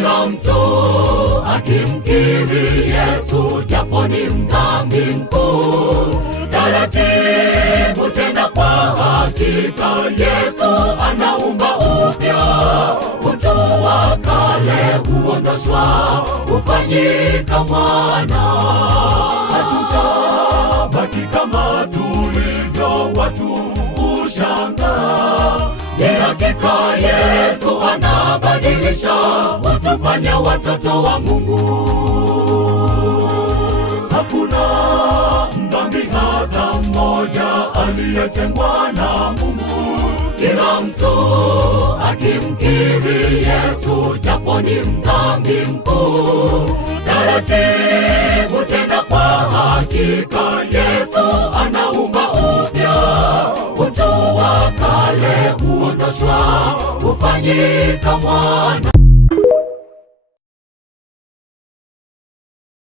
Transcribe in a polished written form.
Kila mtu akimkiri Yesu, japo ni mdhambi mkuu, taratibu tena kwa hakika Yesu anaumba upya. Utu wa kale huondoshwa, hufanyika mwana. Hatutabaki kama tulivyo, watu ushangaa. Ni hakika Yesu anabadilisha, hutufanya watoto wa Mungu. Hakuna mdhambi hata mmoja aliyetengwa na Mungu. Kila mtu akimkiri Yesu, japo ni mdhambi mkuu, taratibu tena kwa hakika Yesu anaumba upya. Utu wa kale huondoshwa, hufanyika mwana.